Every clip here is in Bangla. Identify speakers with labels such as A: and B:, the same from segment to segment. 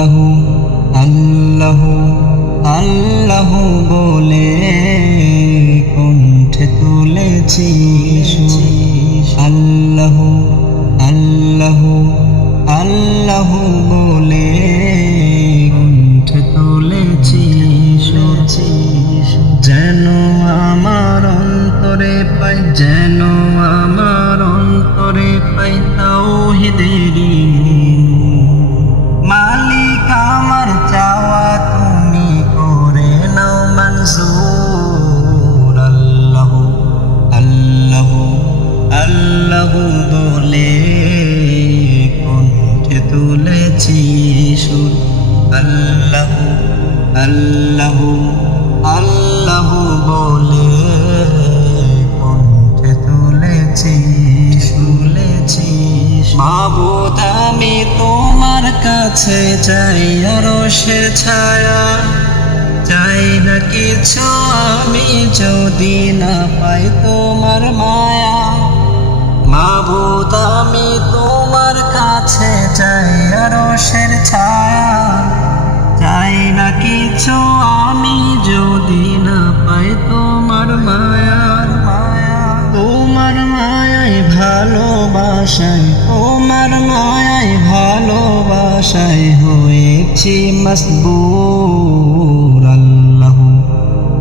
A: আল্লাহ আল্লাহ আল্লাহ বলে কণ্ঠে তুলেছি। আল্লাহ আল্লাহ আল্লাহ বলে কণ্ঠে তুলেছি। যেন আমার অন্তরে পাই, যেন তুলেছি সুর আল্লাহ আল্লাহ আল্লাহ বলে কণ্ঠে তুলেছি শুলেছি মাবুদ, আমি তোমার কাছে চাই আরশের ছায়া। চাই না কিছু, আমি যদি না পাই তোমার মায়া। মাবুদ, আমি তোমার কাছে চাই আরশের ছায়া চাই না কিছু আমি যদি না পাই তোমার মায়ার মায়া। তোমার মায়াই ভালোবাসাই তোমার মায়াই ভালোবাসাই হয়েছি আল্লাহ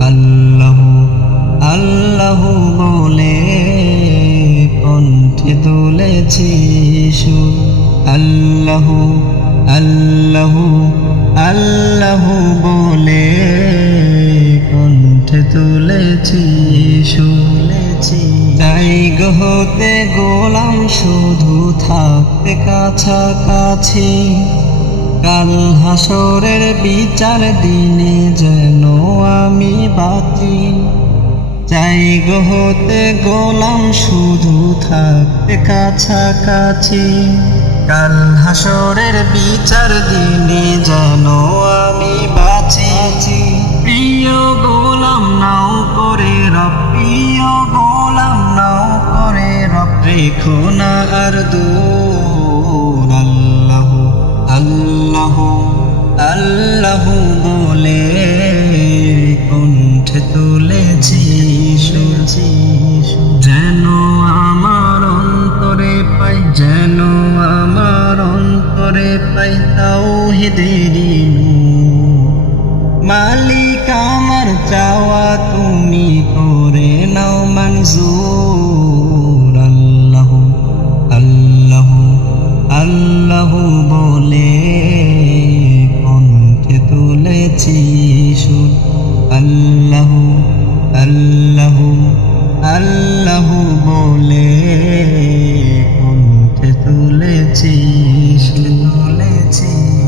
A: আল্লাহ আল্লাহ বলে কণ্ঠে তুলেছি সুর। আল্লাহ আল্লাহ আল্লাহ বলে কণ্ঠে তুলেছি, শুনেছি। তাই গহতে গোলাম, শুধু থাকতে কাছাকাছি। কাল হাসরের বিচার দিনে যেন আমি বাঁচি চাই গহতে গোলাম, শুধু থাকতে কাছাকাছি। কাল হাসরের বিচার দিনে যেন আমি বাঁচি প্রিয় গোলাম, নাও করে রব, প্রিয় গোলাম, নাও করে রব। রেখো না আর দূর আল্লাহ আল্লাহ আল্লাহ বলে কণ্ঠে তুলেছি শুনছি। যেন আমার অন্তরে পাই, যেন আমার পাই তাওহিদেরই মালিক আমার চাওয়া তুমি করে নাও মঞ্জুর। আল্লাহ আল্লাহ আল্লাহ বলে কণ্ঠে তুলেছি সুর। আল্লাহ আল্লাহ আল্লাহ বলে tea.